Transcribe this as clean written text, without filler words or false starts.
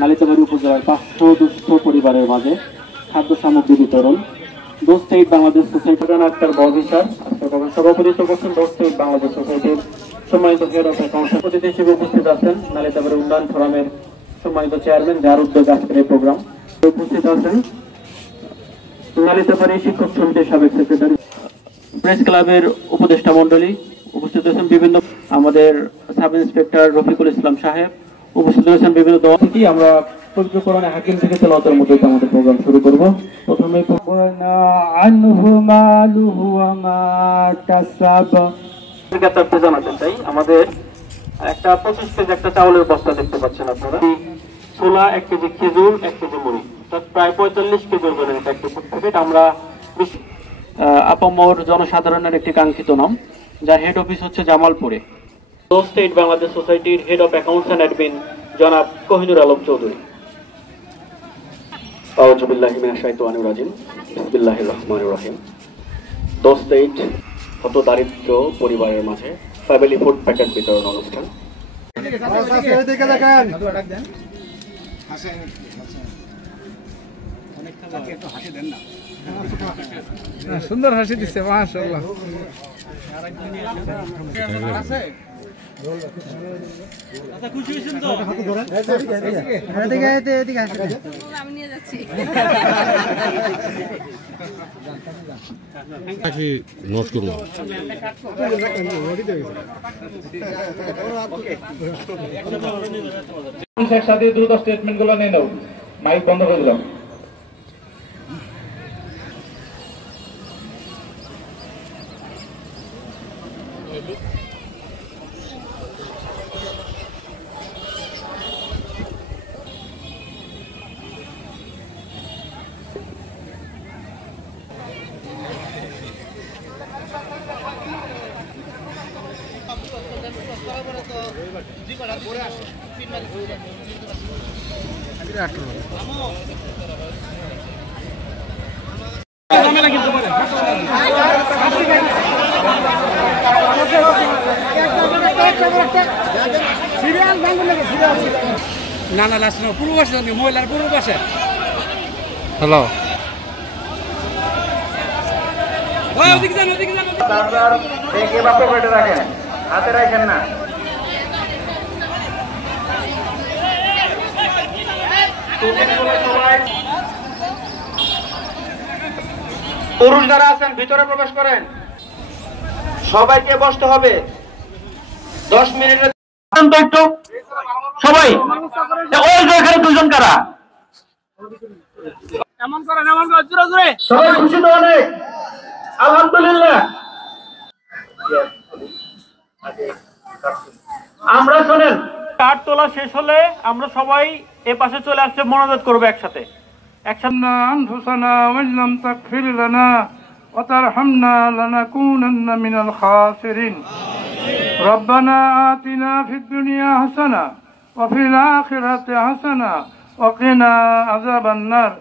নালিতাবাড়ী উপজেলার 500 দুস্থ পরিবারের মাঝে খাদ্য সামগ্রী বিতরণ দোস্ত এইড বাংলাদেশ সোসাইটির আক্তার ববিসার সভাপতিত্ব করছেন দোস্ত এইড বাংলাদেশ সোসাইটির সম্মানিত হেড অফ অ্যাকাউন্টস অতিথি হিসেবে উপস্থিত আছেন নালিতাবাড়ী উন্নয়ন ফোরামের সম্মানিত চেয়ারম্যান, যার উদ্যোগে আজকের এই প্রোগ্রাম। উপস্থিত আছেন নালিতাবাড়ী শিক্ষক সমিতির সাবেক সেক্রেটারি, প্রেস ক্লাবের উপদেষ্টা মন্ডলী, উপস্থিত আছেন বিভিন্ন আমাদের সাব ইন্সপেক্টর রফিকুল ইসলাম সাহেব, উপস্থিত রয়েছেন বিভিন্ন দল থেকে। আমরা পবিত্র কোরআনে হাকিম থেকে তেলাওয়াতের মধ্যে আমাদের প্রোগ্রাম শুরু করব। প্রথমে জানাতে চাই, আমাদের একটা 25 কেজি একটা চাউলের বস্তা দেখতে পাচ্ছেন আপনারা, ছোলা 1 কেজি, খেজুর 1 কেজি, মুড়ি, প্রায় 45 কেজি ওজনের একটা ফুড প্যাকেট আমরা আপামর জনসাধারণের একটি কাঙ্ক্ষিত নাম, যার হেড অফিস হচ্ছে জামালপুরে। দোস্ত এইড বাংলাদেশ সোসাইটির head of accounts and admin জনাব কোহিনুর আলম চৌধুরী। আউযু বিল্লাহি মিনাশ শাইতানির রাজিম, বিসমিল্লাহির রহমানির রহিম। দোস্ত এইড হত দারিদ্র পরিবারের মাঝে ফ্যামিলি ফুড প্যাকেট বিতরণ অনুষ্ঠান। সুন্দর হাসি দিচ্ছে, মাশাআল্লাহ। খুশি হয়েছেন তো? আমি নিয়ে যাচ্ছি। নোট করুন। একসাথে দ্রুত স্টেটমেন্ট গুলো নিয়ে নাও, মাইক বন্ধ করে দিলাম। না না লাস্ট পূর্ব পাশে মহিলার পূর্ব পাশে। হ্যালো, হাতে রাখেন না। পুরুষ যারা আছেন ভিতরে প্রবেশ করেন, সবাইকে বসতে হবে 10 মিনিটের একটু সবাই। ওই যে এখানে দুজন কারা এমন করেন, এমন করেন, জোরে জোরে সবাই খুশি তো অনেক, আলহামদুলিল্লাহ। আমরা শোনেন, কার্ড তোলা শেষ হলে আমরা সবাই এ পাশে চলে আসছে, মনোজাত করবো একসাথে। أنفسنا وإن لم تغفر لنا وترحمنا لنكونن من الخاسرين ربنا آتنا في الدنيا حسنة وفي الآخرة حسنة وقنا عذاب النار